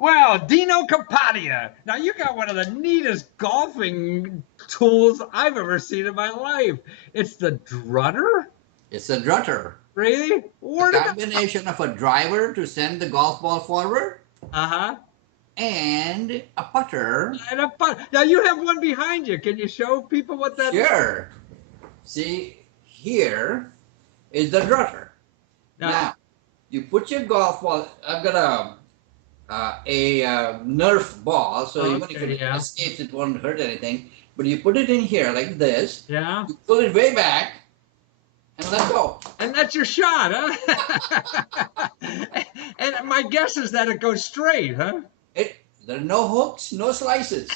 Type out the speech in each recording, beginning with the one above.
Well, Dino Capadia. Now you got one of the neatest golfing tools I've ever seen in my life. It's the drutter. It's a drutter. Really? A Where did that? combination of a driver to send the golf ball forward Uh-huh. and a putter. And a putt. Now you have one behind you. Can you show people what that is? Sure. See, here is the drutter. Now, Now, you put your golf ball. I've got a Nerf ball, so even if okay, it yeah. escapes, it won't hurt anything. But you put it in here like this. Yeah. You pull it way back and let go. And that's your shot, huh? And my guess is that it goes straight, huh? It there are no hooks, no slices.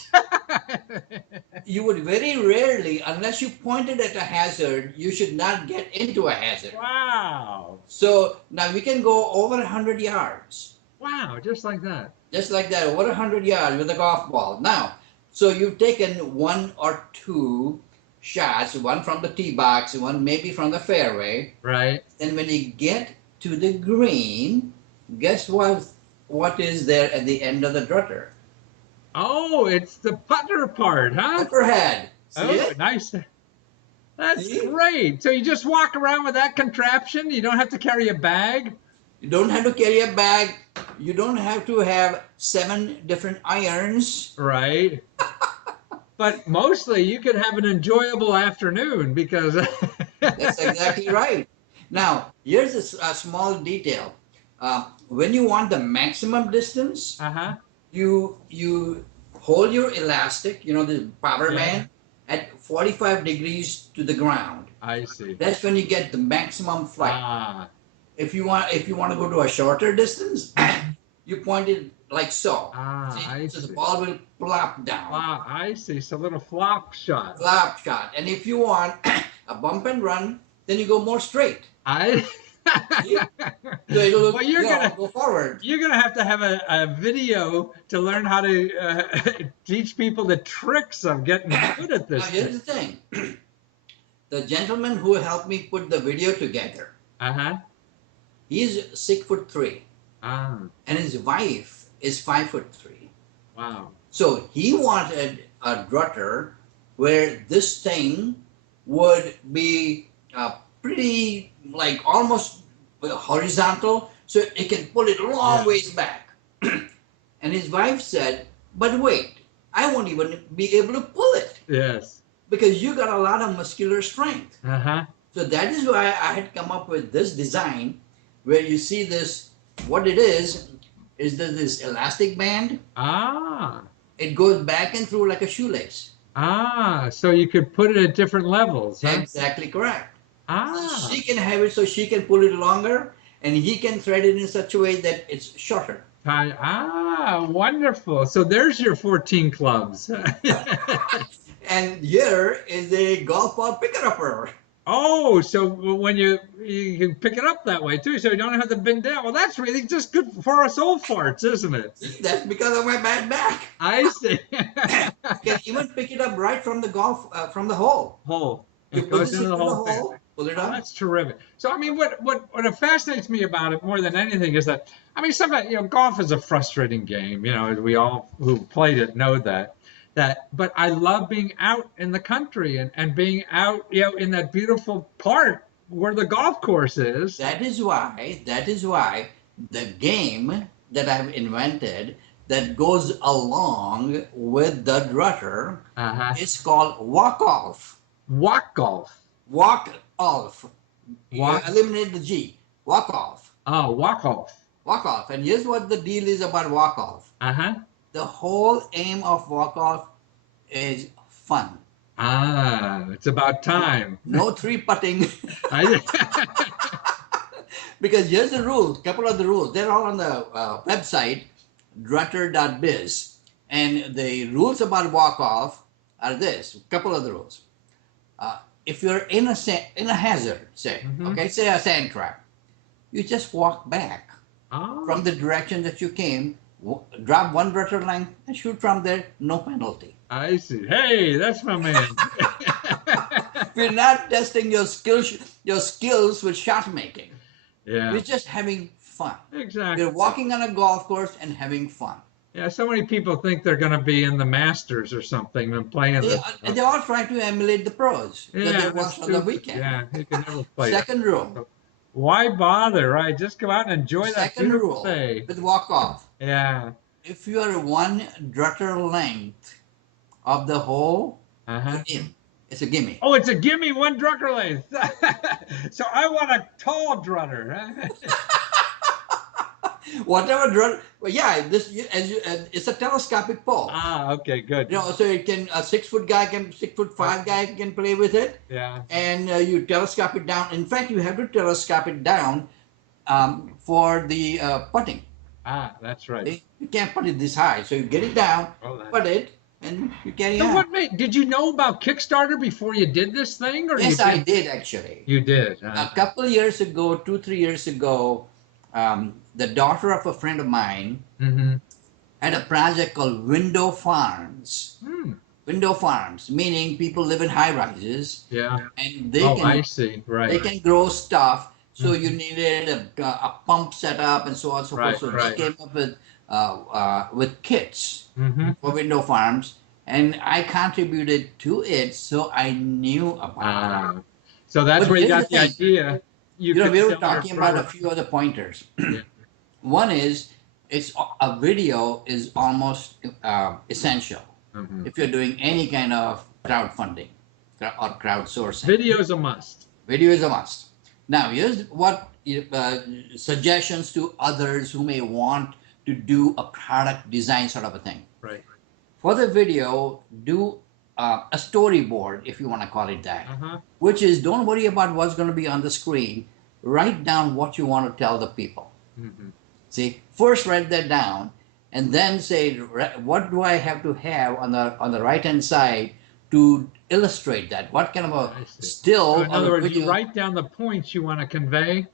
You would very rarely, unless you pointed at a hazard, you should not get into a hazard. Wow. So now we can go over 100 yards, Wow, just like that. just like that, over 100 yards with a golf ball. Now, so you've taken one or two shots, one from the tee box, one maybe from the fairway. Right. Then when you get to the green, guess what is there at the end of the drutter? Oh, it's the putter part, huh? Putter head. See Oh, it? nice. That's See? great. So you just walk around with that contraption? You don't have to carry a bag? You don't have to carry a bag. You don't have to have 7 different irons. Right. But mostly you could have an enjoyable afternoon because That's exactly right. Now, here's a small detail. When you want the maximum distance, Uh-huh. you hold your elastic, the power Yeah. band, at 45 degrees to the ground. I see. That's when you get the maximum flight. Ah. If you want to go to a shorter distance, you point it like so. Ah, See? I So the see. ball will plop down. Ah, I see. So little flop shot. Flop shot. And if you want a bump and run, then you go more straight. I So it'll Well, you're gonna go forward. you're gonna have to have a video to learn how to teach people the tricks of getting good at Now this here's thing. the thing. The gentleman who helped me put the video together, Uh-huh. he's 6'3", Ah, and his wife is 5'3". wow. So he wanted a drutter where this thing would be pretty, like almost horizontal, so it can pull it a long Yeah. ways back. And his wife said, "But wait, I won't even be able to pull it Yes. because you got a lot of muscular strength." Uh-huh. So that is why I had come up with this design, where you see this. What it is that this elastic band. Ah. It goes back and through like a shoelace. Ah, so you could put it at different levels, huh? Exactly correct. Ah. She can have it so she can pull it longer, and he can thread it in such a way that it's shorter. Wonderful. So there's your 14 clubs. And here is a golf ball picker-upper. Oh, so when you can pick it up that way too, so you don't have to bend down. Well, that's really just good for us old farts, isn't it? That's because of my bad back. I see. You can even pick it up right from the from the hole. Hole. You It put goes this into into the the whole thing. hole, pull it Oh, up. that's terrific. So, I mean, what fascinates me about it more than anything is that, I mean, sometimes, golf is a frustrating game. We all who played it know that. But I love being out in the country and being out, in that beautiful part where the golf course is. That is why the game that I've invented that goes along with the drutter Uh-huh. is called walk off. Walk golf. Walk off. Walk. Eliminate the G. Walk off. Oh, walk off. Walk off. And here's what the deal is about walk off. Uh-huh. The whole aim of walk off is fun. Ah, it's about time. No three putting. I, Because here's the rules, couple of the rules. They're all on the website, drutter.biz. And the rules about walk-off are this, couple of the rules. If you're in a hazard, say, okay, say a sand trap, you just walk back oh, from the direction that you came, drop one drutter line, and shoot from there, no penalty. I see. Hey, that's my man. We're not testing your skills with shot making. Yeah, We're just having fun. exactly. We're walking on a golf course and having fun. Yeah, so many people think they're going to be in the Masters or something and playing They this are, stuff. they all try to emulate the pros that they Yeah, that's watch on the stupid. weekend. Yeah, you can never play that. Second rule. So why bother, right? Just go out and enjoy that Second beautiful rule day. with walk off. Yeah. If you are one drutter length of the hole, you're Uh-huh. in. It's a gimme. Oh, it's a gimme one drucker length. So I want a tall drutter. Huh? Whatever drutter, well, yeah, this as you, it's a telescopic pole. Ah, okay, good. So it can a 6 foot guy can 6'5" guy can play with it, Yeah. and you telescope it down. In fact, you have to telescope it down for the putting. Ah, that's right. See? You can't put it this high, so you get it down, Oh, that. put it, and you carry So on. what made, did you know about Kickstarter before you did this thing, or you Yes, I did? did actually. You did. A couple of years ago, 2, 3 years ago, the daughter of a friend of mine Mm-hmm. had a project called Window Farms. Hmm. Window farms, meaning people live in high rises Yeah. and they Oh, can I see. Right. they can grow stuff. So you Mhm. needed a pump set up and so on and so forth. Right. So they Right. came up with kits Mm-hmm. for window farms, and I contributed to it, so I knew about it. Ah. So that's But where you here's the got the thing, idea. You could we were sell your talking about a product. few other pointers. Yeah. One is it's a video is almost essential Mm-hmm. if you're doing any kind of crowdfunding or crowdsourcing. Video's a must. Video is a must. Now, here's what suggestions to others who may want to do a product design sort of a thing. Right. For the video, do a storyboard, if you want to call it that, Uh-huh. which is don't worry about what's going to be on the screen. Write down what you want to tell the people. Mm-hmm. See, first write that down, and then say, what do I have to have on the right hand side to illustrate that? What kind of I a see. So still in or other a words, you video? write down the points you want to convey.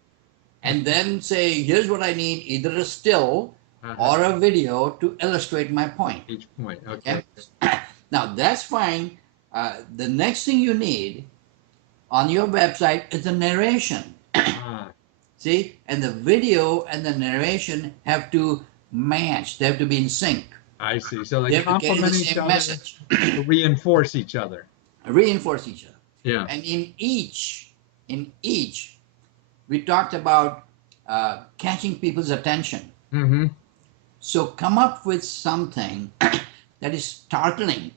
And then say, here's what I need, either a still Uh-huh. or a video to illustrate my point. Each point. Okay. Okay? Now, that's fine. The next thing you need on your website is the narration. Ah, See? And the video and the narration have to match, they have to be in sync. I see. So They they have to carry the complement each same other, message, reinforce each other. reinforce each other. Yeah. And in each, we talked about catching people's attention. Mm-hmm. So come up with something that is startling.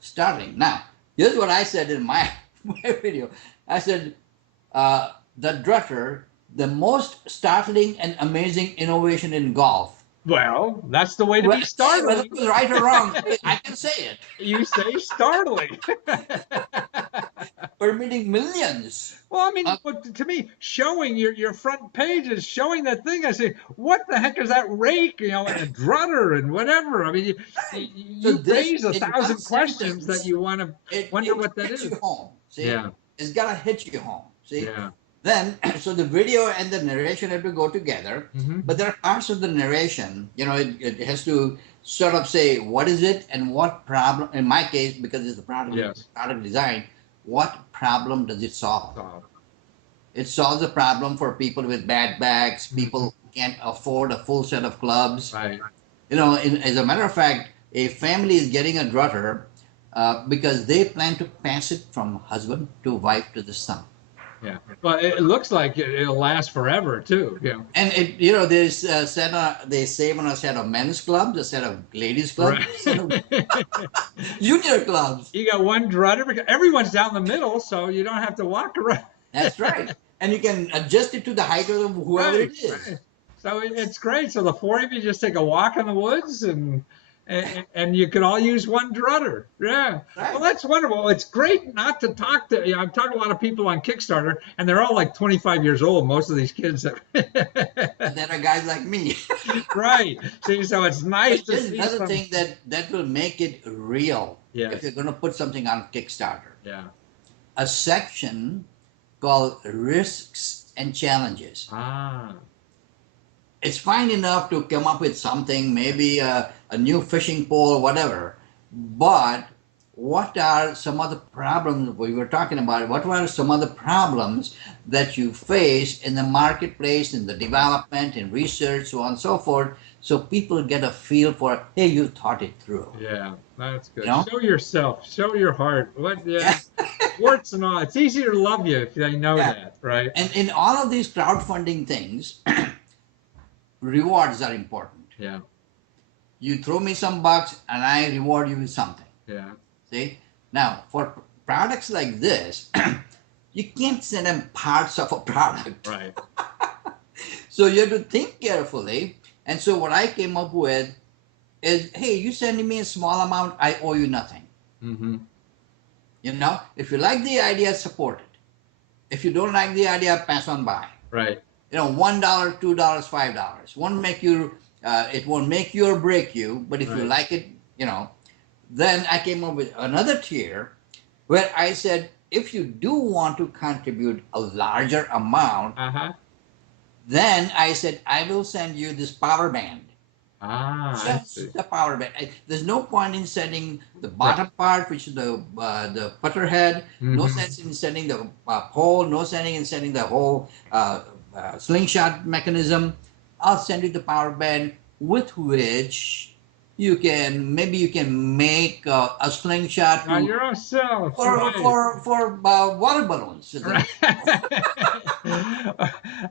Startling. Now, here's what I said in my video. I said, the drutter, the most startling and amazing innovation in golf. Well, that's the way to Well, be whether startling. it was right or wrong, I can say it. You say startling. Permitting millions. Well, I mean, of but to me, showing your front page is showing that thing. I say, what the heck is that rake? You know, and a drutter and whatever. I mean, you, Right. So you this raise a in one thousand questions that sentence, you want to wonder it what that hits is. you home. See, Yeah. it's gotta hit you home. See, Yeah. then so the video and the narration have to go together. Mm-hmm. But there are parts of the narration, it has to sort of say what is it and what problem. In my case, because it's the Yes. product design, what problem does it solve? So, It solves a problem for people with bad backs, people who can't afford a full set of clubs. right. As a matter of fact, a family is getting a drutter because they plan to pass it from husband to wife to the son. Yeah. Well, it looks like it'll last forever too. Yeah. And there's they save on a set of men's clubs, a set of ladies clubs, a set of Right. junior clubs. You got one drutter because everyone's down the middle, so you don't have to walk around. That's right. And you can adjust it to the height of whoever Right, it is. right. So it's great. So the four of you just take a walk in the woods and you can all use one drutter. Yeah. Right. Well, that's wonderful. It's great not to talk to, I've talked to a lot of people on Kickstarter and they're all like 25 years old. Most of these kids. And there are guys like me. Right. See, so it's nice But to there's see another some. thing that will make it real. Yes. If you're going to put something on Kickstarter. Yeah. A section called risks and challenges. Ah. It's fine enough to come up with something, maybe a new fishing pole or whatever, but what are some other problems we were talking about? What were some other problems that you face in the marketplace, in the development, in research, so on and so forth, so people get a feel for, hey, you thought it through. Yeah, that's You good. know? Show yourself. Show your heart. What? Yeah. Yeah, warts and all. It's easier to love you if they know Yeah. that, right? And in all of these crowdfunding things, rewards are important. Yeah, You throw me some bucks and I reward you with something. yeah, See? Now, for products like this, you can't send them parts of a product. right. So you have to think carefully. And so what I came up with is, hey, you sending me a small amount, I owe you nothing. Mm-hmm. You know, if you like the idea, support it. If you don't like the idea, pass on by. Right. You know, $1, $2, $5 won't make you. It won't make you or break you. But if you Right. like it, you know, then I came up with another tier where I said, if you do want to contribute a larger amount, Uh-huh. then I said, I will send you this power band. Ah, I see. Just the power band. There's no point in sending the bottom part, which is the putter head. No Mm-hmm. sense in sending the pole. No sense in sending the whole slingshot mechanism. I'll send you the power band, with which you can make a slingshot Now your own self, for right? water balloons. Right.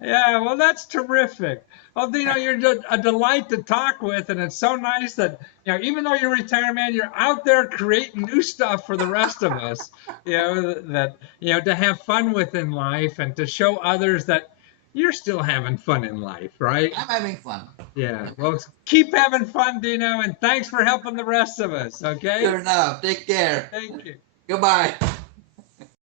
Yeah, well, that's terrific. Well, you're a delight to talk with, and it's so nice that, even though you're retired, man, you're out there creating new stuff for the rest of us. To have fun with in life and to show others that you're still having fun in life, right? I'm having fun. Yeah. Well, keep having fun, Dino, and thanks for helping the rest of us. Okay. Sure enough. Take care. Thank you. Goodbye.